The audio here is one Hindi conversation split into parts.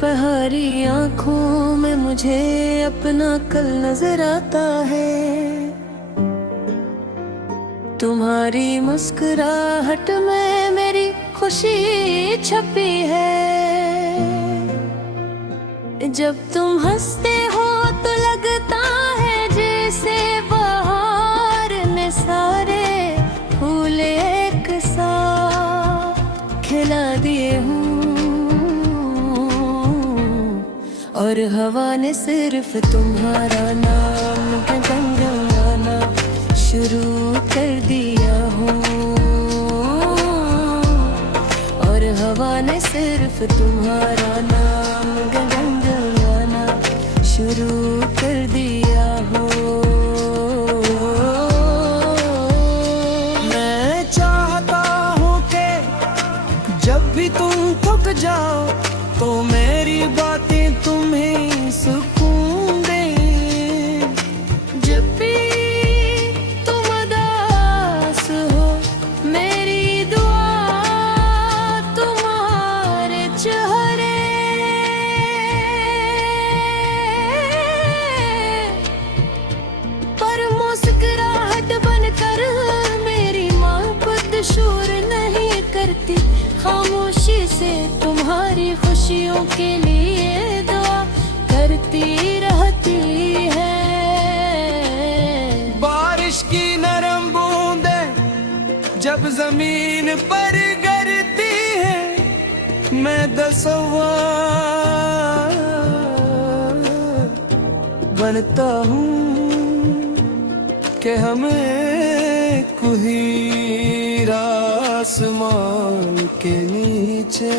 पहाड़ी आँखों में मुझे अपना कल नजर आता है। तुम्हारी मुस्कुराहट में मेरी खुशी छपी है। जब तुम हंसते हो तो लगता है जैसे बाहर ने सारे फूल एक साथ खिला दिए हूँ, और हवा ने सिर्फ तुम्हारा नाम गुनगुनाना शुरू कर दिया हूँ, और हवा ने सिर्फ तुम्हारा नाम गुनगुनाना शुरू कर दिया हूँ। मैं चाहता हूँ कि जब भी तुम थक जाओ तो मेरी बातें तुम्हें सुकून दें। जब भी तुम उदास हो मेरी दुआ तुम्हारे चेहरे पर मुस्कुराहट बनकर मेरी माँ खुद शोर नहीं करती। खामोशी से तुम्हारी खुशियों के लिए दुआ करती रहती है। बारिश की नरम बूंदें जब जमीन पर गिरती है, मैं दसवा बनता हूँ कि हमें कुहीर आसमान के नीचे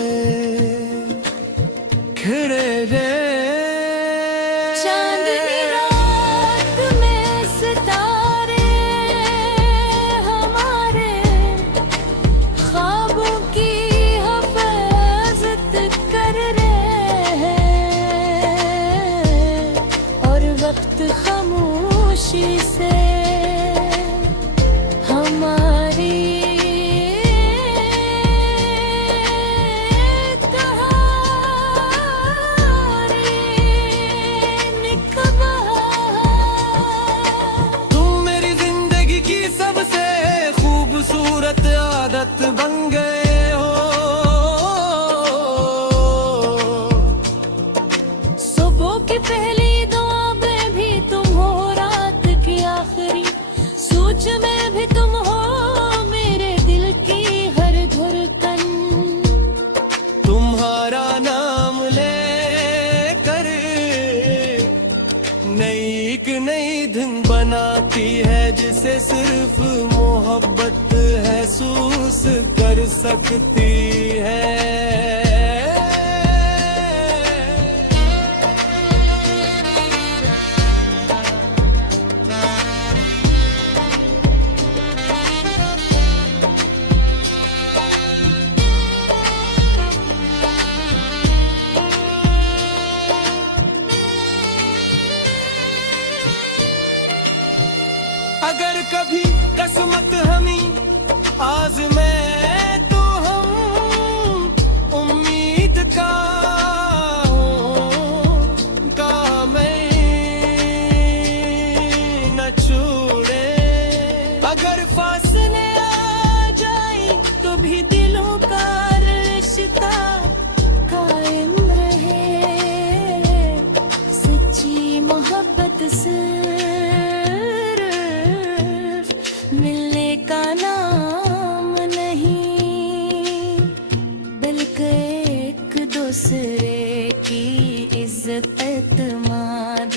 खड़े रहे। चांदनी रात में सितारे हमारे ख्वाबों की हिफाजत कर रहे हैं, और वक्त खामोशी से हमारी खूबसूरत आदत बन गए हो। सुबह की पहली दुआ में भी तुम हो, रात की आखिरी सोच में भी तुम हो, मेरे दिल की हर धड़कन। तुम्हारा नाम लेकर नई धुन बनाती है, जिसे सिर्फ मोहब्बत महसूस कर सकती है। अगर कभी किस्मत हमें आज़मे तो हम उम्मीद का मैं न छोड़े। अगर फासले आ जाए तो भी दिलों का रिश्ता कायम रहे। सच्ची मोहब्बत से मिलने का नाम नहीं, बल्कि एक दूसरे की इज्जत एतमाद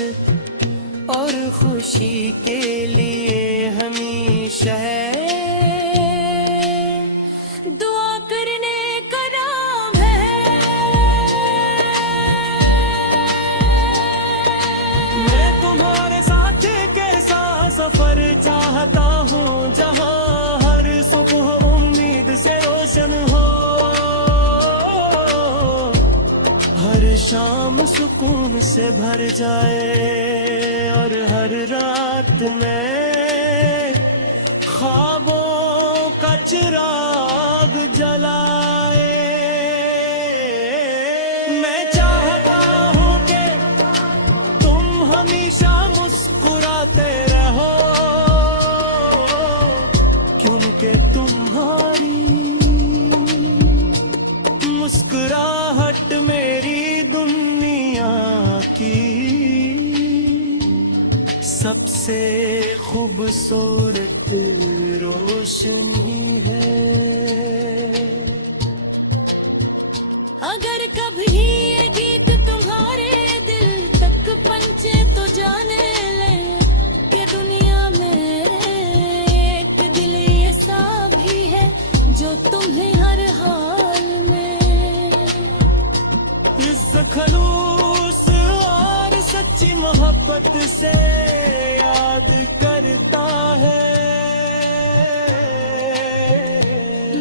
और खुशी के लिए हमेशा दुआ करने का नाम है। मैं तुम्हारे साथ कैसा सफर चाहता हूँ, जहाँ हर सुबह उम्मीद से रोशन हो। शाम सुकून से भर जाए और हर रात में ख्वाबों का चिराग जलाए। मैं चाहता हूँ कि तुम हमेशा मुस्कुराते रहो, क्योंकि तुम्हारी मुस्कुराहट मेरी दुनिया की सबसे खूबसूरत रोशनी है। अगर कभी ये गीत तुम्हारे दिल तक पहुंचे तो जाने ले कि दुनिया में एक दिल ऐसा भी है जो तुम्हें हर हाल में इस खलूस और सच्ची मोहब्बत से याद करता है।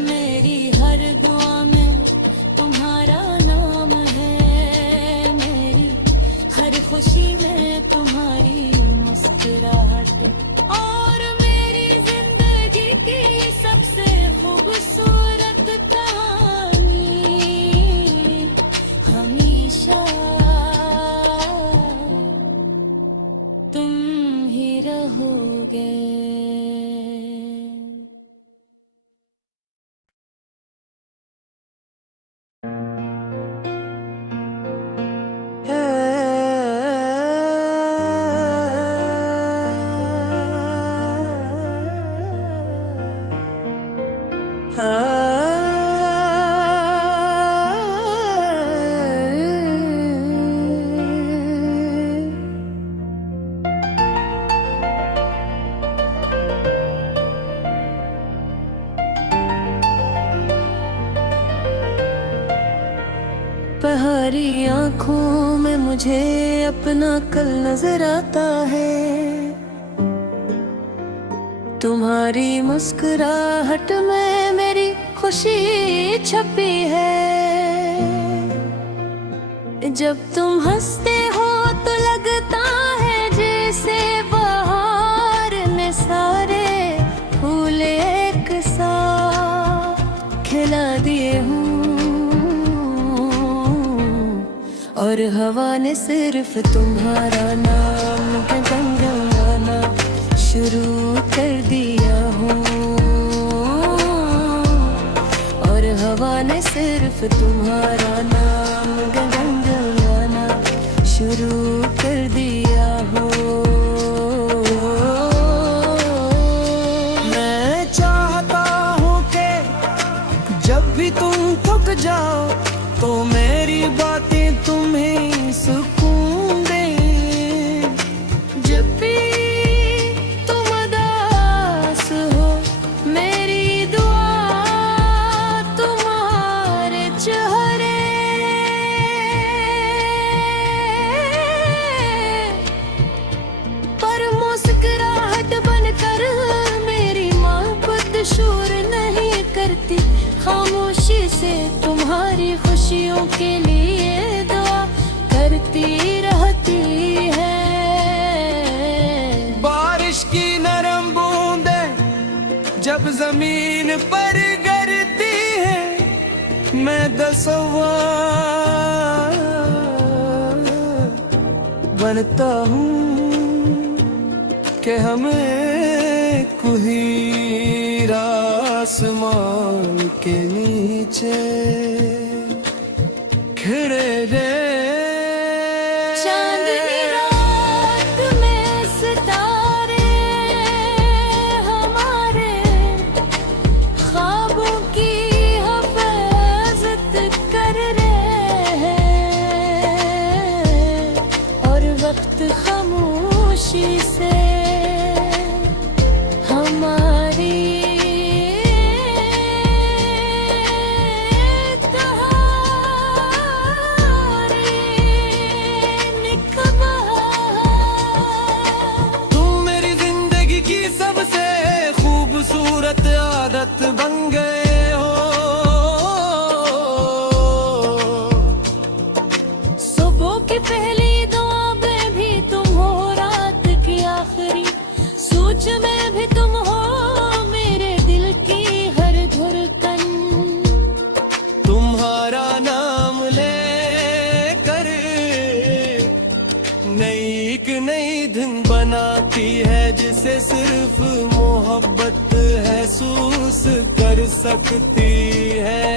मेरी हर दुआ में तुम्हारा नाम है, मेरी हर खुशी में तुम्हारी मुस्कुराहट, और मेरी जिंदगी की सबसे खूबसूरत कहानी हमेशा तुम ही रहोगे। पहाड़ी आँखों में मुझे अपना कल नजर आता है, तुम्हारी मुस्कुराहट में मेरी खुशी छपी है। जब तुम हंसते हो तो लगता है जैसे बाहर में सारे फूल एक साथ खिला दिए हूँ, और हवा ने सिर्फ तुम्हारा नाम गुनगुनाना शुरू कर दिया हूँ, और हवा ने सिर्फ तुम्हारा नाम गुनगुनाना शुरू कर दिया हूँ। मैं चाहता हूँ कि जब भी तुम थक जाओ तो मेरी बातें तुम्हें सुकून दें। जब भी तुम उदास हो मेरी दुआ तुम्हारे चेहरे पर मुस्कुराहट बनकर मेरी मोहब्बत शोर नहीं करती, खामोशी से तुम्हारी खुशियों के लिए दुआ करती रहती है। बारिश की नरम बूंदें जब जमीन पर गिरती है, मैं दसवा बनता हूँ कि हमें कुहीर आसमान के नीचे खड़े रे। चांदनी रात में सितारे हमारे ख्वाबों की हिफाजत कर रहे हैं, और वक्त खामोशी से हमारी सकती है।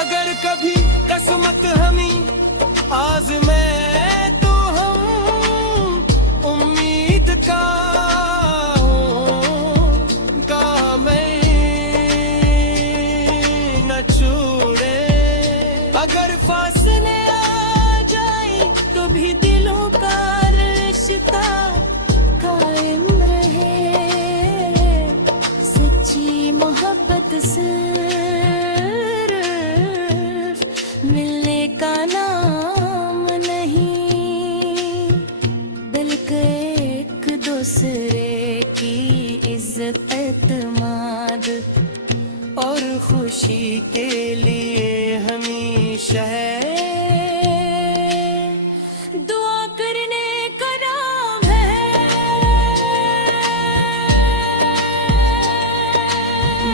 अगर कभी किस्मत हमें आज़मे तो हम उम्मीद का मैं न छोड़े। अगर फासले आ जाए तो भी दिलों का रिश्ता कायम रहे। सच्ची मोहब्बत से मिलने का नाम नहीं, बल्कि एक दूसरे की इज्जत एतमाद और खुशी के लिए हमेशा है। दुआ करने का नाम है।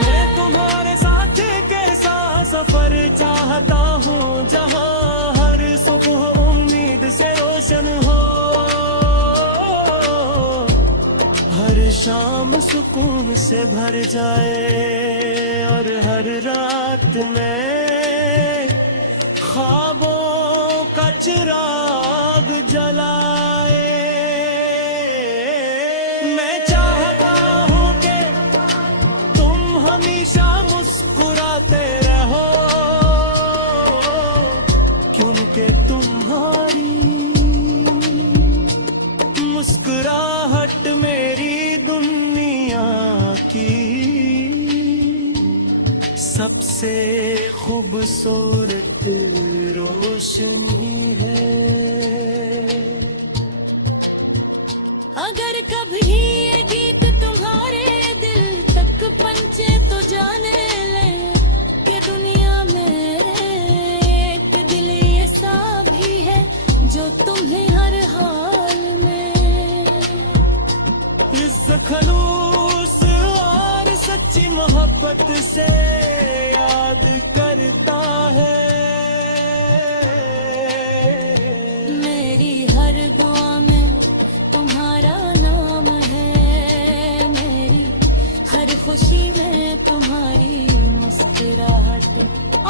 मैं तुम्हारे साथ कैसा सफर चाहता हूँ, जहाँ हर सुबह उम्मीद से रोशन हो, हर शाम सुकून से भर जाए और हर रात में ख्वाबों का चिराग जलाए। मैं चाहता हूँ कि तुम हमेशा मुस्कुराते रहो, क्योंकि तुम्हारी मुस्कुराहट मेरी दुनिया की सबसे खूबसूरत रोशनी है। अगर कभी ये गीत तुम्हारे दिल तक पहुंचे तो जाने ले कि दुनिया में एक दिल ऐसा भी है जो तुम्हें हर हाल में इस खलूस और सच्ची मोहब्बत से याद करता है। मेरी हर दुआ में तुम्हारा नाम है, मेरी हर खुशी में तुम्हारी मुस्कुराहट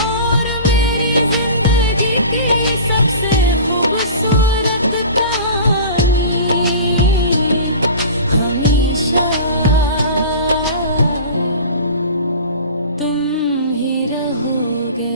और मेरी जिंदगी की सबसे खूबसूरत कहानी हमेशा तुम ही रहोगे।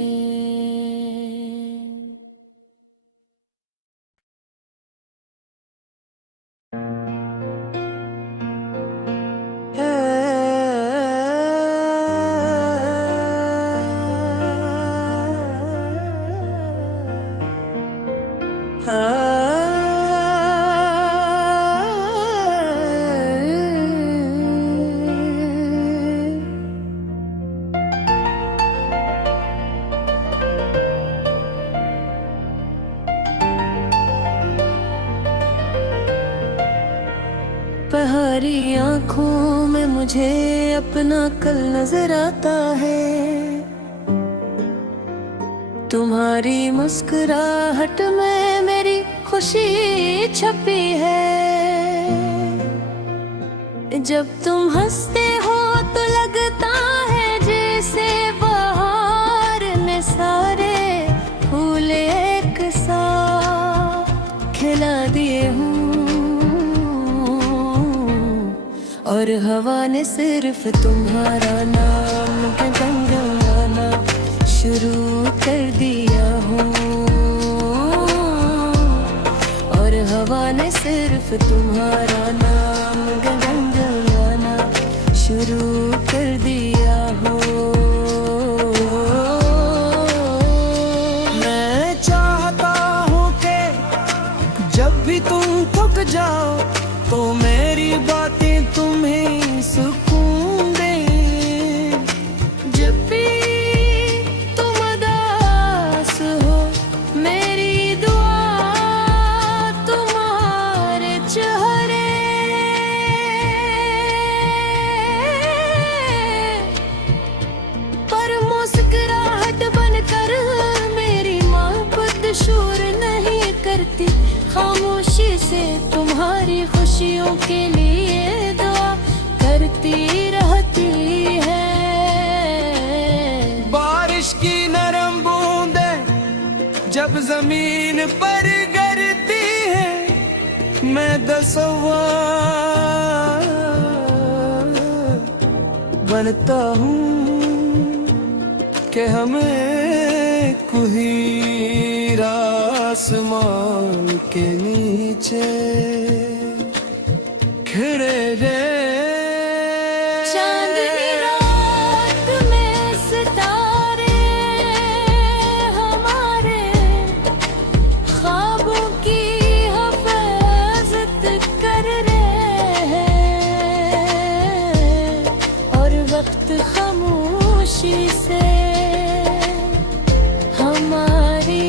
पहाड़ी आँखों में मुझे अपना कल नजर आता है। तुम्हारी मुस्कुराहट में मेरी खुशी छपी है। जब तुम हंसते हो तो लगता है जैसे बाहर में सारे फूल एक साथ खिला दिए हूँ और हवा ने सिर्फ तुम्हारा नाम गुनगुनाना शुरू कर दिया हूँ। और हवा ने सिर्फ तुम्हारा नाम गुनगुनाना शुरू कर दिया हूँ। मैं चाहता हूँ कि जब भी तुम थक जाओ तो मेरी बातें तुम्हें सुकून दे। जब भी तुम उदास हो मेरी दुआ खुशियों के लिए दुआ करती रहती है। बारिश की नरम बूंदें जब जमीन पर गिरती है, मैं तसव्वुर बनता हूँ कि हमें कुहीर आसमान के नीचे खड़े रे। चांदनी रात में सितारे हमारे ख्वाबों की हिफाजत कर रहे हैं, और वक्त खामोशी से हमारी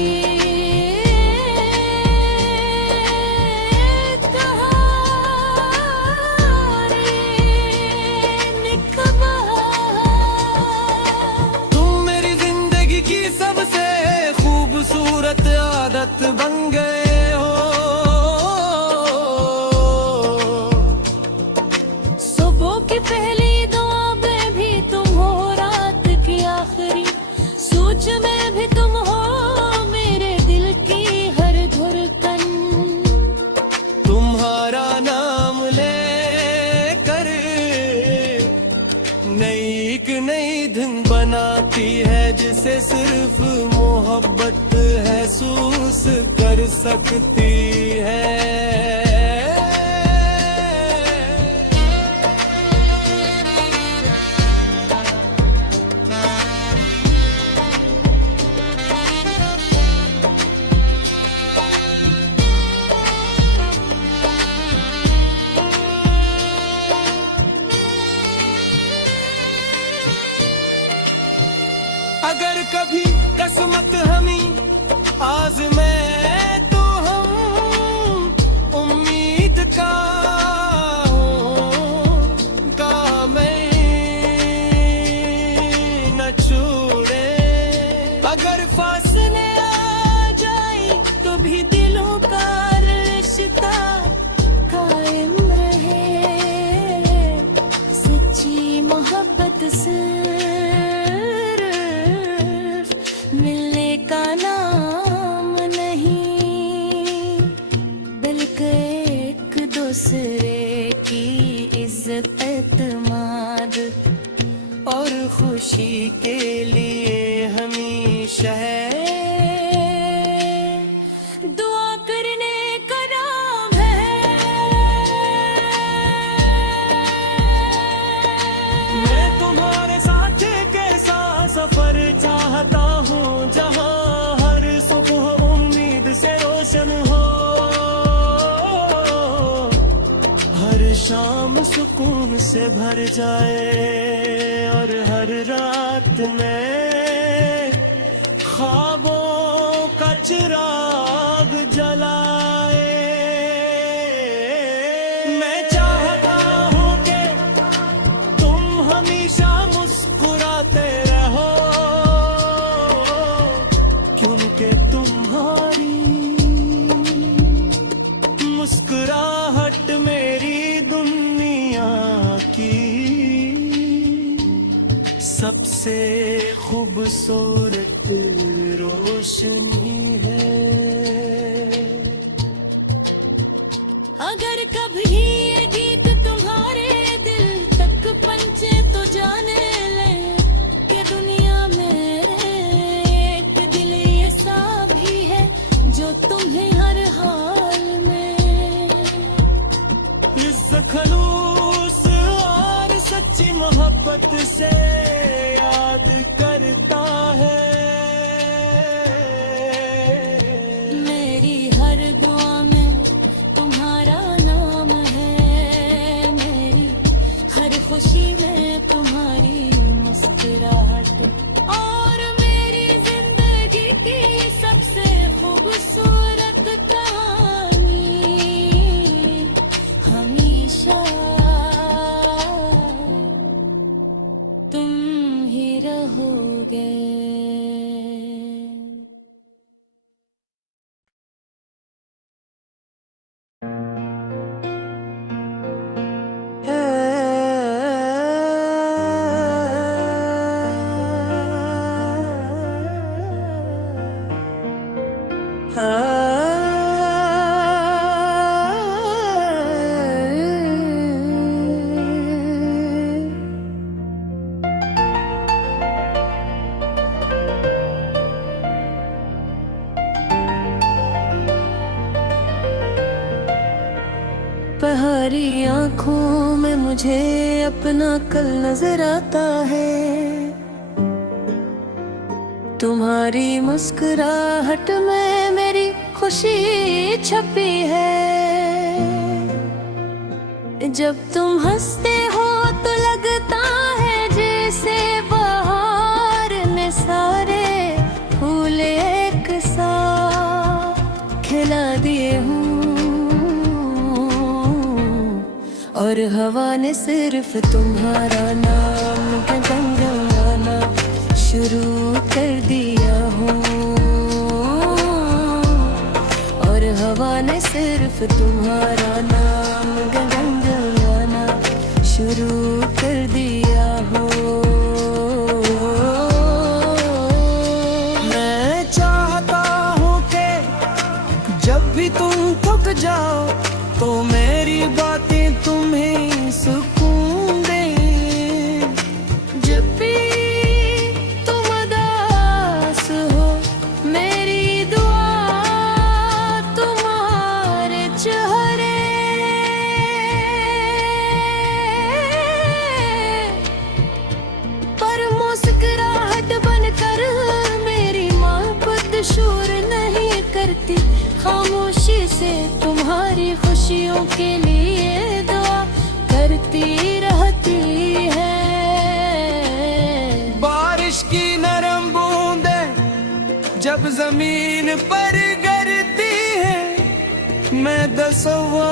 सबसे खूबसूरत आदत बन गए हो। सुबह की पहली दुआ में भी तुम हो, रात की आखिरी सोच में भी तुम हो, मेरे दिल की हर धड़कन। तुम्हारा नाम ले कर नई धुन बनाती है, जिसे सिर्फ मोहब्बत महसूस कर सकती है। अगर कभी किस्मत हमें आज़मे तो हम उम्मीद का मैं न छोड़े। अगर फासले आ जाए तो भी दिलों का रिश्ता कायम रहे, सच्ची मोहब्बत से मिलने का नाम नहीं, बल्कि एक दूसरे की इज्जत एतमाद और खुशी के लिए हमेशा दुआ करने का नाम है। मैं तुम्हारे साथ कैसा सफर चाहता हूँ, जहाँ हर सुबह उम्मीद से रोशन हो, हर शाम सुकून से भर जाए, और हर रात में ख्वाबों का चिराग जलाए। मैं चाहता हूँ कि तुम हमेशा मुस्कुराते रहो, क्योंकि तुम्हारी मुस्कुराहट मेरी दुनिया की सबसे खूबसूरत रोशनी है। अगर कभी ये गीत तुम्हारे दिल तक पहुंचे तो जाने ले कि दुनिया में एक दिल ऐसा भी है जो तुम्हें हर हाल में इस खलूस और सच्ची मोहब्बत से याद करता है। मेरी हर दुआ में तुम्हारा नाम है, मेरी हर खुशी में तुम्हारी मुस्कुराहट, और मेरी जिंदगी की सबसे खूबसूरत कहानी हमेशा तुम ही रहोगे। दोपहरी आँखों में मुझे अपना कल नजर आता है। तुम्हारी मुस्कुराहट में मेरी खुशी छपी है। जब तुम हंसते हो तो लगता है जैसे बाहर में सारे फूल एक साथ खिला दिए हूँ, और हवा ने सिर्फ तुम्हारा नाम गुनगुनाना शुरू कर दिया हूँ, और हवा ने सिर्फ तुम्हारा नाम गुनगुनाना शुरू कर दिया हो। मैं चाहता हूँ कि जब भी तुम थक जाओ तो मेरी बातें तुम्हें सुकून दें। जब भी तुम उदास हो मेरी दुआ तुम्हारे चेहरे पर मुस्कुराहट बनकर मेरी मोहब्बत शोर नहीं करती। खामोशी से तुम्हारी खुशियों के लिए दुआ करती रहती है। बारिश की नरम बूंदें जब जमीन पर गिरती है, मैं तसव्वुर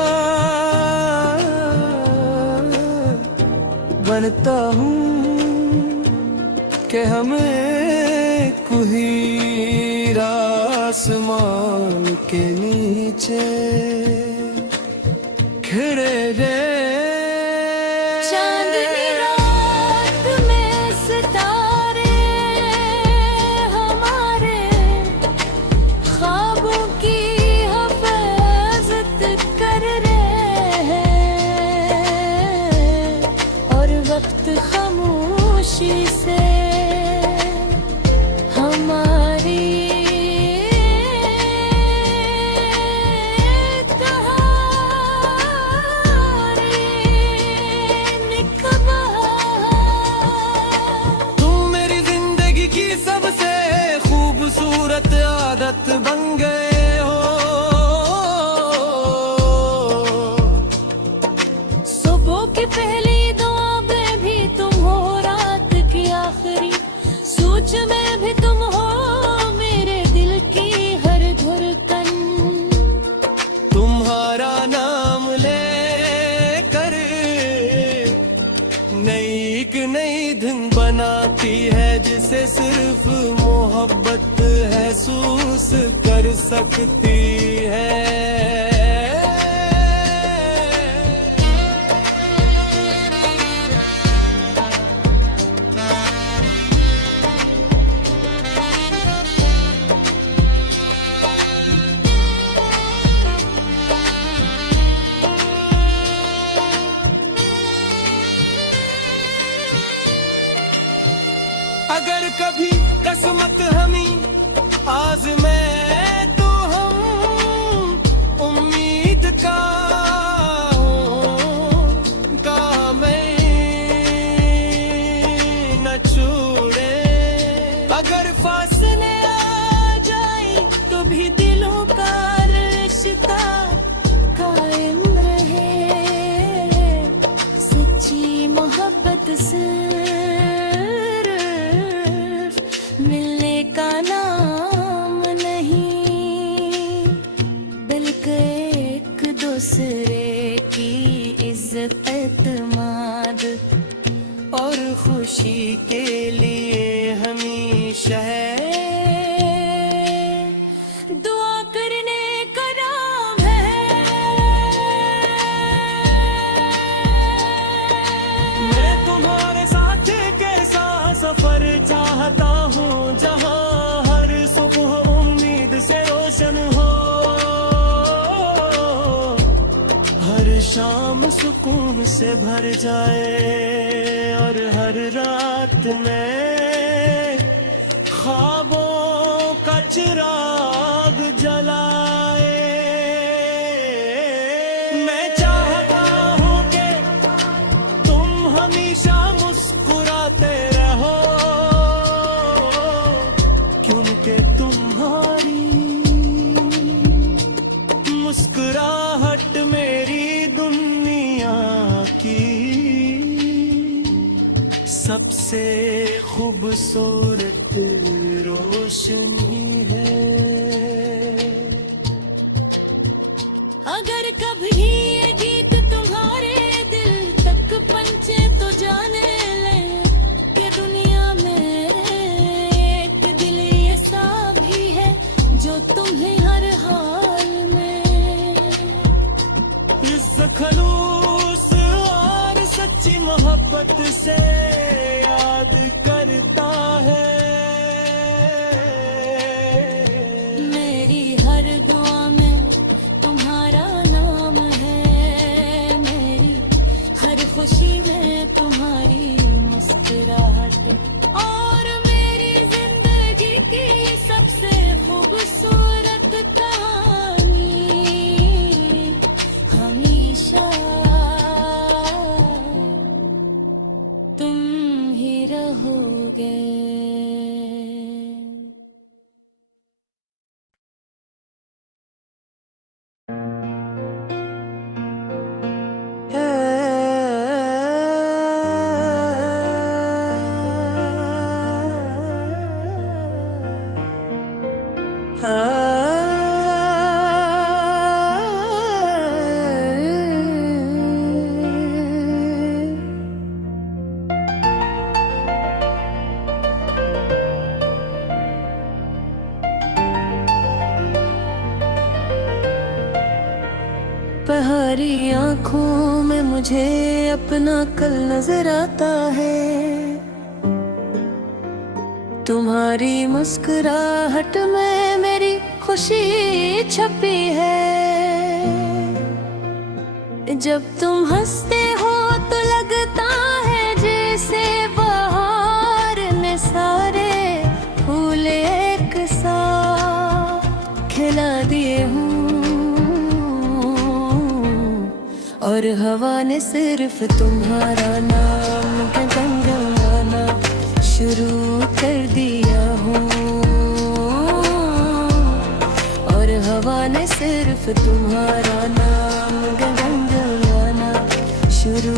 बनता हूँ कि हमें कुहीर आसमान के नीचे खड़े रे। चांदनी रात में सितारे हमारे ख्वाबों की हिफाजत कर रहे हैं, और वक्त खामोशी से हमारी खूबसूरत आदत बन गए हो। सुबह की पहली दुआ में भी तुम हो, रात की आखिरी सोच में भी तुम हो, मेरे दिल की हर धड़कन। तुम्हारा नाम ले कर नई धुन बनाती है, जिसे सिर्फ मोहब्बत महसूस कर सकती है। अगर कभी किस्मत हमें आज़माए तो हम उम्मीद का मैं न छोड़े। अगर फासले आ जाए तो भी दिलों का रिश्ता कायम रहे। सच्ची मोहब्बत से मिलने का नाम नहीं, बल्कि एक दूसरे की इज्जत एतमाद और खुशी के लिए हमेशा दुआ करने का नाम है। मैं तुम्हारे साथ कैसा सफर चाहता हूँ, जहाँ हर सुबह उम्मीद से रोशन हो, हर शाम सुकून से भर जाए, और हर रात में ख्वाबों का चिराग जलाए। मैं चाहता सबसे खूबसूरत रोशनी है। अगर कभी ये गीत तुम्हारे दिल तक पहुंचे तो जाने ले कि दुनिया में एक दिल ऐसा भी है जो तुम्हें हर हाल में इस खलूस और सच्ची मोहब्बत से याद करता है। मेरी हर दुआ में तुम्हारा नाम है, मेरी हर खुशी में तुम्हारी मुस्कुराहट, और मेरी जिंदगी की सबसे खूबसूरत कहानी हमेशा तुम ही रहोगे। पहाड़ी आंखों में मुझे अपना कल नजर आता है, तुम्हारी मुस्कुराहट में मेरी खुशी छपी है। जब तुम हंसते हो तो लगता है जैसे बहार में सारे फूल एक साथ खिला दिए हूँ, और हवा ने सिर्फ तुम्हारा नाम गुनगुनाना शुरू कर दिया हूँ, और हवा ने सिर्फ तुम्हारा नाम गुनगुनाना शुरू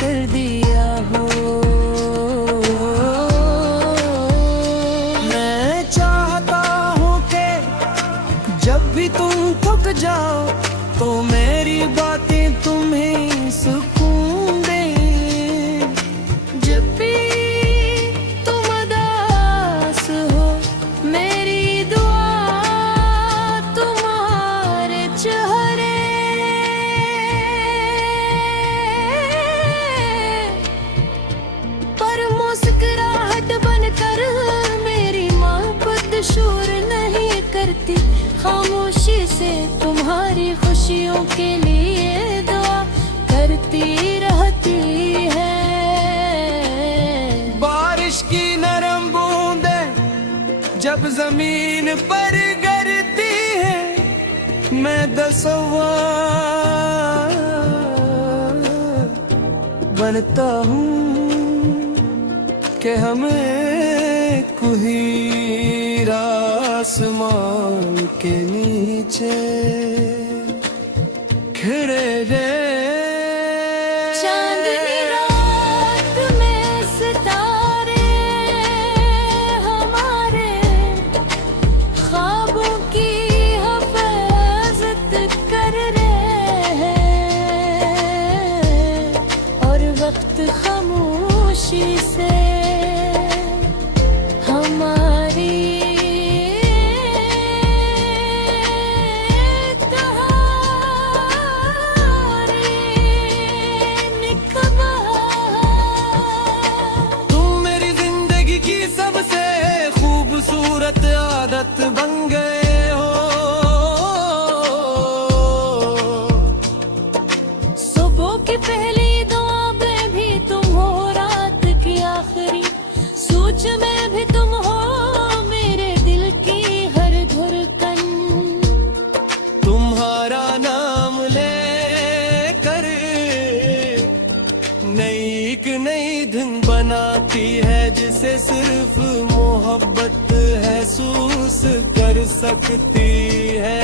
कर दिया हूँ। मैं चाहता हूँ कि जब भी तुम थक जाओ तो मेरी बातें तुम्हें सुकून दे। जब भी तुम उदास हो मेरी दुआ तुम्हारे चेहरे पर मुस्कुराहट बनकर मेरी मोहब्बत शोर नहीं करती, खामोशी से तुम्हारी खुशियों के लिए दुआ करती रहती है। बारिश की नरम बूंदें जब जमीन पर गिरती है, मैं तसव्वुर बनता हूँ कि हमें कुहीर आसमान के नीचे खिड़े रे। चांदनी रात में सितारे हमारे ख्वाबों की हिफाजत कर रहे हैं, और वक्त खामोशी से हमारी सबसे खूबसूरत आदत बन गए हो। सुबह की पहली दुआ में भी तुम हो, रात की आखिरी सोच में भी तुम हो, मेरे दिल की हर धड़कन तुम्हारा नाम ले कर नई धुन बनाती है, जिसे सिर्फ मोहब्बत महसूस कर सकती है।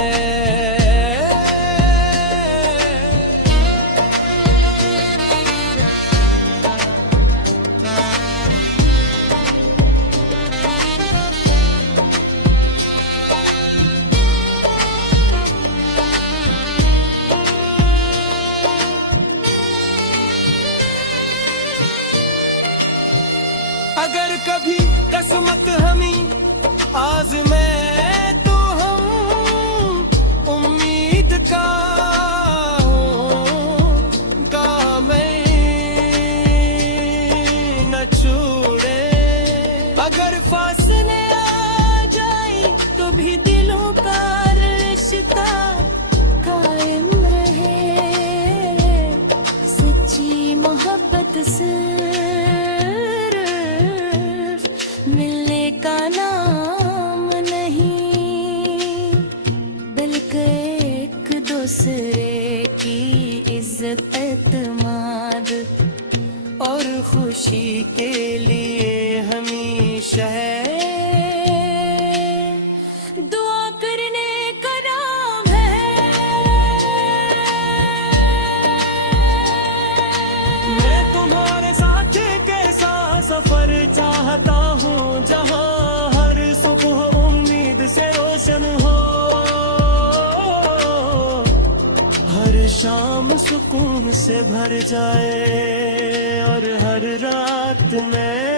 अगर कभी किस्मत हमें आज़मे तो हम उम्मीद का मैं न छोड़े। अगर फासले आ जाए तो भी दिलों का रिश्ता कायम रहे। सच्ची मोहब्बत सिर्फ मिलने का नाम नहीं, बल्कि एक दूसरे की इज्जत एतमाद और खुशी के लिए हमेशा है दुआ करने का नाम है। मैं तुम्हारे साथ कैसा सफर चाहता हूँ, जहाँ हर सुबह उम्मीद से रोशन हो, हर शाम सुकून से भर जाए और हर रात में